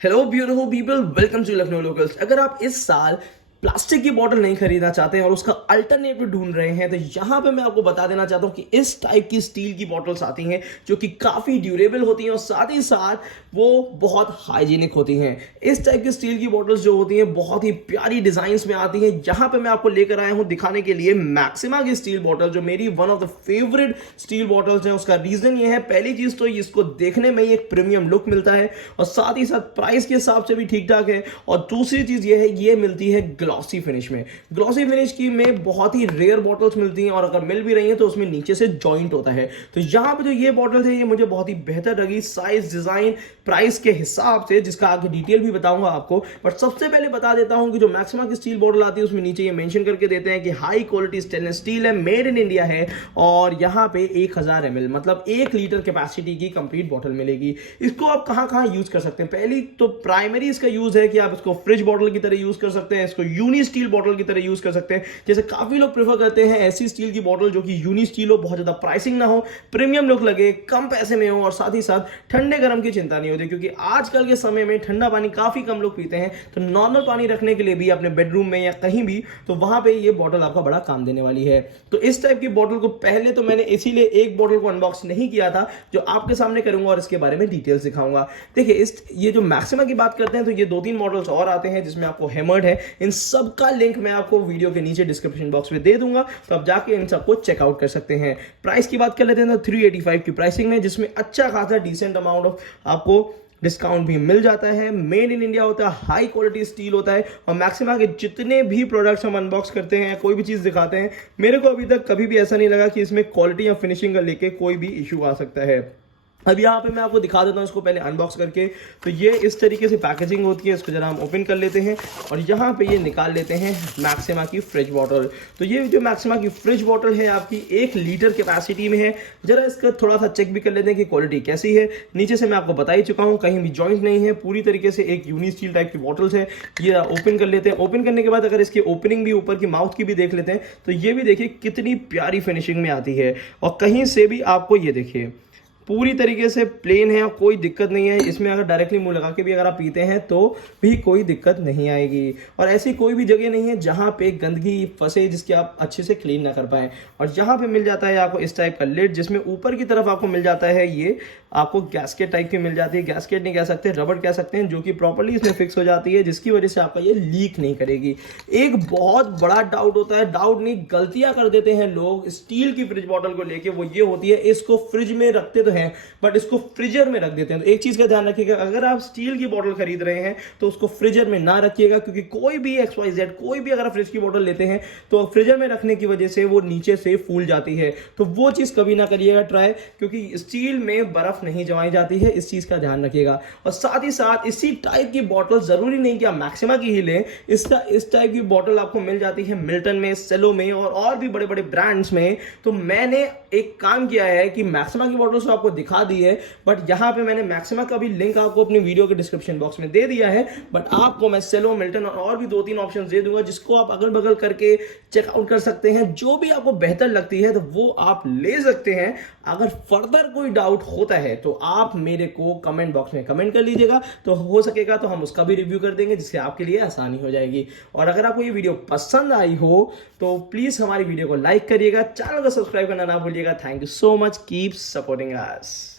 Hello beautiful people, welcome to Lucknow locals. अगर आप इस साल प्लास्टिक की बोतल नहीं खरीदना चाहते हैं और उसका अल्टरनेटिव ढूंढ रहे हैं तो यहां पे मैं आपको बता देना चाहता हूं कि इस टाइप की स्टील की बोतल्स आती हैं जो कि काफी ड्यूरेबल होती हैं और साथ ही साथ वो बहुत हाइजीनिक होती हैं। इस टाइप की स्टील की बोतल्स जो होती हैं बहुत ही प्यारी डिजाइन्स में आती हैं। यहां पे मैं आपको लेकर आया हूं दिखाने के लिए मैक्सिमा की स्टील बोतल, जो मेरी one of the favourite steel bottles है। उसका रीजन ये है, पहली चीज तो इसको देखने में ही एक प्रीमियम लुक मिलता है और साथ ही साथ प्राइस के हिसाब से भी ठीक ठाक है। और दूसरी चीज ये है, ये मिलती है ग्लॉसी फिनिश में। ग्लॉसी फिनिश की में बहुत ही रेयर बॉटल्स मिलती हैं और अगर मिल भी रही हैं तो उसमें नीचे से जॉइंट होता है। तो यहां पे जो ये बॉटल है ये मुझे बहुत ही बेहतर लगी साइज, डिजाइन, प्राइस के हिसाब से, जिसका आगे डिटेल भी बताऊंगा आपको। बट सबसे पहले बता देता हूं कि जो मैक्सिमा की स्टील बॉटल आती है उसमें नीचे ये मेंशन करके देते हैं कि हाई क्वालिटी स्टेनलेस स्टील है, मेड इन इंडिया है और यहां पे 1000 ml मतलब 1 लीटर कैपेसिटी की कंप्लीट बॉटल मिलेगी। इसको आप कहां कहां यूज कर सकते हैं? पहली तो प्राइमरी इसका यूज है कि आप इसको फ्रिज बॉटल की तरह यूज कर सकते हैं, इसको यूनी स्टील बॉटल की तरह यूज कर सकते हैं। जैसे काफी लोग प्रेफर करते हैं ऐसी स्टील की बॉटल जो कि यूनी स्टील हो, बहुत ज्यादा प्राइसिंग ना हो, प्रीमियम लुक लगे, कम पैसे में हो और साथ ही साथ ठंडे गर्म की चिंता नहीं होती, क्योंकि आजकल के समय में ठंडा पानी काफी कम लोग पीते हैं। तो नॉर्मल पानी रखने के लिए भी अपने बेडरूम में या कहीं भी, तो वहां पे ये बॉटल आपका बड़ा काम देने वाली है। तो इस टाइप की बॉटल को पहले तो मैंने इसीलिए एक बॉटल को अनबॉक्स नहीं किया था, जो आपके सामने करूंगा और इसके बारे में डिटेल सिखाऊंगा। देखिए, ये जो मैक्सिमा की बात करते हैं तो ये 2-3 मॉडल्स और आते हैं जिसमें आपको हैमर्ड है। इन सब का लिंक मैं आपको वीडियो के नीचे डिस्क्रिप्शन बॉक्स में दे दूंगा, तो आप जाके इन सबको चेकआउट कर सकते हैं। प्राइस की बात कर लेते हैं तो 385 की प्राइसिंग में, जिसमें अच्छा खासा डिसेंट अमाउंट ऑफ आपको डिस्काउंट भी मिल जाता है। मेड इन इंडिया होता है, हाई क्वालिटी स्टील होता है और मैक्सिमा के जितने भी प्रोडक्ट्स हम अनबॉक्स करते हैं, कोई भी चीज दिखाते हैं, मेरे को अभी तक कभी भी ऐसा नहीं लगा कि इसमें क्वालिटी या फिनिशिंग का लेके कोई भी इशू आ सकता है। अब यहाँ पे मैं आपको दिखा देता हूँ इसको पहले अनबॉक्स करके। तो ये इस तरीके से पैकेजिंग होती है। इसको जरा हम ओपन कर लेते हैं और यहाँ पे ये निकाल लेते हैं मैक्सिमा की फ्रिज बॉटल। तो ये जो मैक्सिमा की फ्रिज बॉटल है आपकी 1 लीटर कैपेसिटी में है। जरा इसका थोड़ा सा चेक भी कर लेते हैं कि क्वालिटी कैसी है। नीचे से मैं आपको बता ही चुका हूँ, कहीं भी जॉइंट नहीं है, पूरी तरीके से एक यूनी स्टील टाइप की बॉटल्स है। ये ओपन कर लेते हैं। ओपन करने के बाद अगर इसकी ओपनिंग भी, ऊपर की माउथ की भी देख लेते हैं, तो ये भी देखिए कितनी प्यारी फिनिशिंग में आती है और कहीं से भी आपको ये देखिए पूरी तरीके से प्लेन है और कोई दिक्कत नहीं है। इसमें अगर डायरेक्टली मुंह लगा के भी अगर आप पीते हैं तो भी कोई दिक्कत नहीं आएगी और ऐसी कोई भी जगह नहीं है जहां पे गंदगी फंसे जिसकी आप अच्छे से क्लीन ना कर पाए। और यहाँ पे मिल जाता है आपको इस टाइप का लिड, जिसमें ऊपर की तरफ आपको मिल जाता है ये आपको गैस्केट टाइप की मिल जाती है। गैस्केट नहीं कह सकते, रबड़ कह सकते हैं, जो कि प्रॉपर्ली इसमें फिक्स हो जाती है, जिसकी वजह से आपका ये लीक नहीं करेगी। एक बहुत बड़ा डाउट होता है, डाउट नहीं गलतियां कर देते हैं लोग स्टील की फ्रिज बॉटल को लेके, वो ये होती है इसको फ्रिज में रखते तो हैं बट इसको फ्रीजर में रख देते हैं। तो एक चीज का ध्यान रखिएगा, अगर आप स्टील की बोतल खरीद रहे हैं तो उसको फ्रीजर में ना रखिएगा, क्योंकि कोई भी XYZ कोई भी अगर फ्रिज की बोतल लेते हैं तो फ्रीजर में रखने की वजह से वो नीचे से फूल जाती है। तो वो चीज कभी ना करिएगा ट्राई, क्योंकि स्टील में बर्फ नहीं जमाई जाती है, इस चीज का ध्यान रखिएगा। और साथ ही साथ इसी टाइप की बोतल जरूरी नहीं कि आप मैक्सिमा की ही लें, इस टाइप की बोतल आपको मिल जाती है मिल्टन में, सेलो में और भी बड़े बड़े ब्रांड्स में। तो मैंने एक काम किया है कि मैक्सिमा की बोतल आपको दिखा दी है, बट यहां पे मैंने मैक्सिमा का भी लिंक आपको अपने वीडियो के डिस्क्रिप्शन बॉक्स में दे दिया है। बट आपको मैं सेलो, मिल्टन और भी 2-3 ऑप्शंस दे दूंगा, जिसको आप अगल बगल करके चेकआउट कर सकते हैं। जो भी आपको बेहतर लगती है तो वो आप ले सकते हैं। अगर फर्दर कोई डाउट होता है तो आप मेरे को कमेंट बॉक्स में कमेंट कर लीजिएगा, तो हो सकेगा तो हम उसका भी रिव्यू कर देंगे, जिससे आपके लिए आसानी हो जाएगी। और अगर आपको ये वीडियो पसंद आई हो तो प्लीज हमारी वीडियो को लाइक करिएगा, चैनल को सब्सक्राइब करना ना भूलिएगा। Thank you so much, keep supporting us.